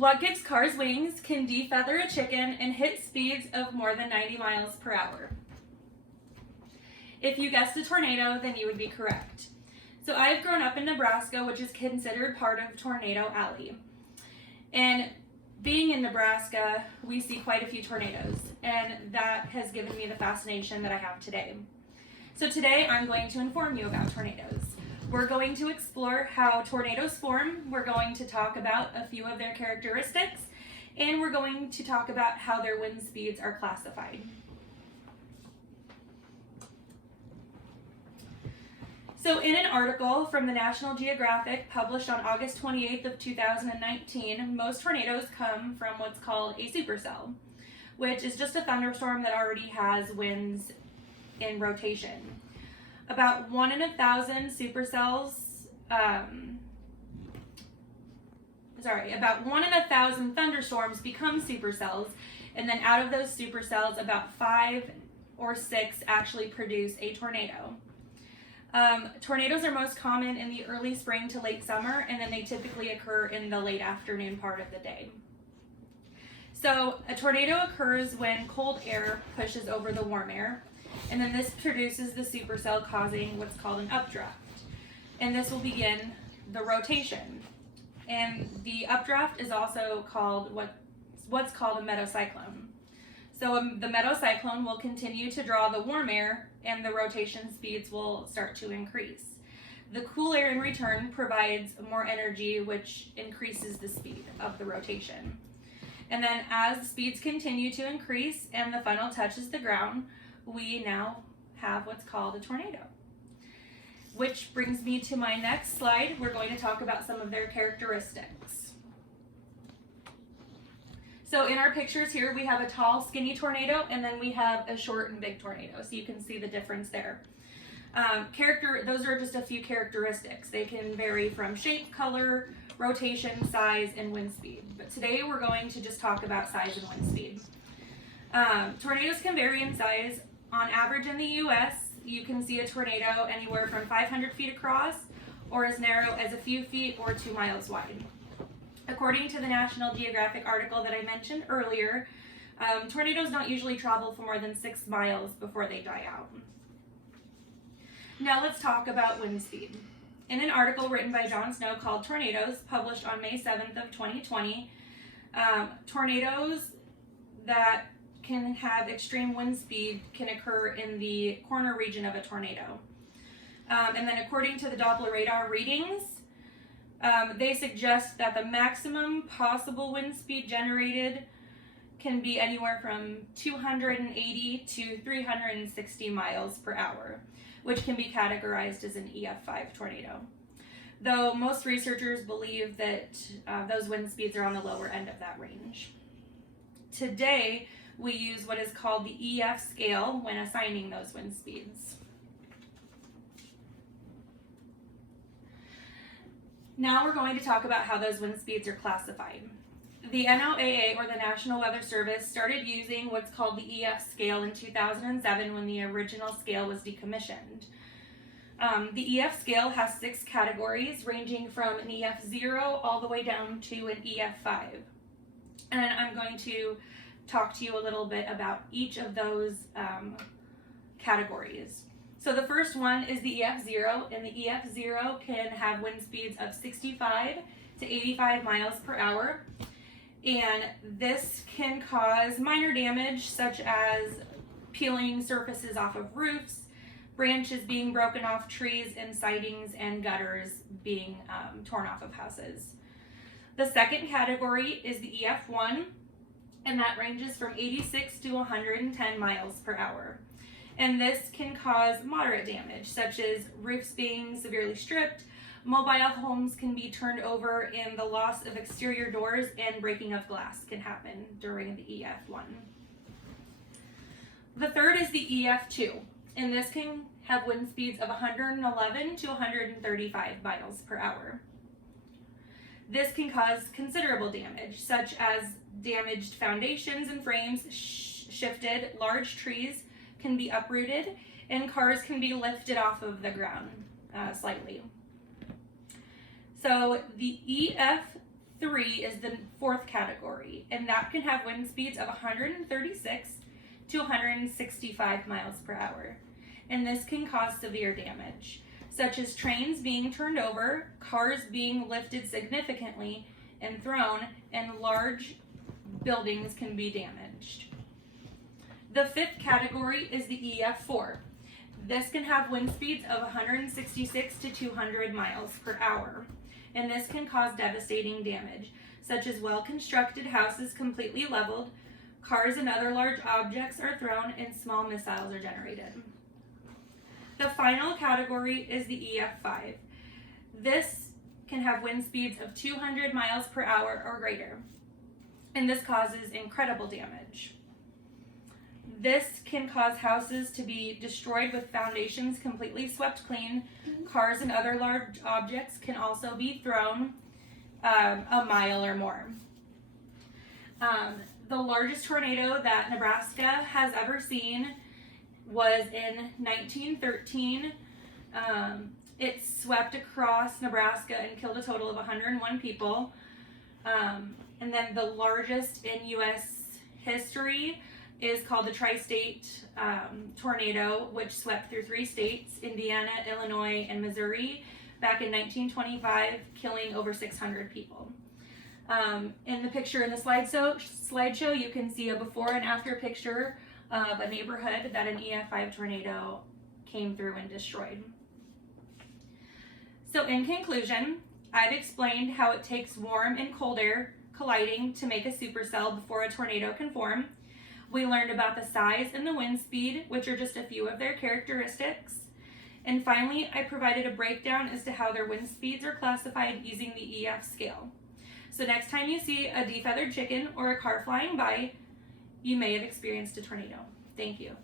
What gives cars wings can defeather a chicken and hit speeds of more than 90 miles per hour? If you guessed a tornado, then you would be correct. So I've grown up in Nebraska, which is considered part of Tornado Alley. And being in Nebraska, we see quite a few tornadoes, and that has given me the fascination that I have today. So today I'm going to inform you about tornadoes. We're going to explore how tornadoes form, we're going to talk about a few of their characteristics, and we're going to talk about how their wind speeds are classified. So in an article from the National Geographic published on August 28th of 2019, most tornadoes come from what's called a supercell, which is just a thunderstorm that already has winds in rotation. About 1 in 1,000 supercells, about 1 in 1,000 thunderstorms become supercells, and then out of those supercells, about 5 or 6 actually produce a tornado. Tornadoes are most common in the early spring to late summer, and then they typically occur in the late afternoon part of the day. So a tornado occurs when cold air pushes over the warm air, and then this produces the supercell, causing what's called an updraft. And this will begin the rotation. And the updraft is also called what's called a mesocyclone. So the mesocyclone will continue to draw the warm air, and the rotation speeds will start to increase. The cool air in return provides more energy, which increases the speed of the rotation. And then as the speeds continue to increase and the funnel touches the ground, we now have what's called a tornado. Which brings me to my next slide. We're going to talk about some of their characteristics. So in our pictures here, we have a tall, skinny tornado, and then we have a short and big tornado. So you can see the difference there. Those are just a few characteristics. They can vary from shape, color, rotation, size, and wind speed. But today we're going to just talk about size and wind speed. Tornadoes can vary in size. On average in the U.S., you can see a tornado anywhere from 500 feet across or as narrow as a few feet or 2 miles wide. According to the National Geographic article that I mentioned earlier, tornadoes don't usually travel for more than 6 miles before they die out. Now let's talk about wind speed. In an article written by John Snow called Tornadoes, published on May 7th of 2020, tornadoes that can have extreme wind speed can occur in the corner region of a tornado. And then according to the Doppler radar readings, they suggest that the maximum possible wind speed generated can be anywhere from 280 to 360 miles per hour, which can be categorized as an EF5 tornado. Though most researchers believe that those wind speeds are on the lower end of that range. Today, we use what is called the EF scale when assigning those wind speeds. Now we're going to talk about how those wind speeds are classified. The NOAA, or the National Weather Service, started using what's called the EF scale in 2007 when the original scale was decommissioned. The EF scale has 6 categories ranging from an EF0 all the way down to an EF5. And I'm going to talk to you a little bit about each of those categories. So the first one is the EF0, and the EF0 can have wind speeds of 65 to 85 miles per hour. And this can cause minor damage such as peeling surfaces off of roofs, branches being broken off trees, and sidings and gutters being torn off of houses. The second category is the EF1, and that ranges from 86 to 110 miles per hour. And this can cause moderate damage, such as roofs being severely stripped, mobile homes can be turned over, and the loss of exterior doors and breaking of glass can happen during the EF1. The third is the EF2, and this can have wind speeds of 111 to 135 miles per hour. This can cause considerable damage, such as damaged foundations and frames, shifted, large trees can be uprooted, and cars can be lifted off of the ground slightly. So the 3 is the fourth category, and that can have wind speeds of 136 to 165 miles per hour. And this can cause severe damage, such as trains being turned over, cars being lifted significantly and thrown, and large buildings can be damaged. The fifth category is the EF4. This can have wind speeds of 166 to 200 miles per hour, and this can cause devastating damage, such as well-constructed houses completely leveled, cars and other large objects are thrown, and small missiles are generated. The final category is the EF5. This can have wind speeds of 200 miles per hour or greater, and this causes incredible damage. This can cause houses to be destroyed with foundations completely swept clean. Cars and other large objects can also be thrown a mile or more. The largest tornado that Nebraska has ever seen was in 1913. It swept across Nebraska and killed a total of 101 people. And then the largest in U.S. history is called the Tri-State tornado, which swept through 3 states, Indiana, Illinois, and Missouri, back in 1925, killing over 600 people. In the picture in the slideshow, you can see a before and after picture of a neighborhood that an EF5 tornado came through and destroyed. So in conclusion, I've explained how it takes warm and cold air colliding to make a supercell before a tornado can form. We learned about the size and the wind speed, which are just a few of their characteristics. And finally, I provided a breakdown as to how their wind speeds are classified using the EF scale. So next time you see a defeathered chicken or a car flying by, you may have experienced a tornado. Thank you.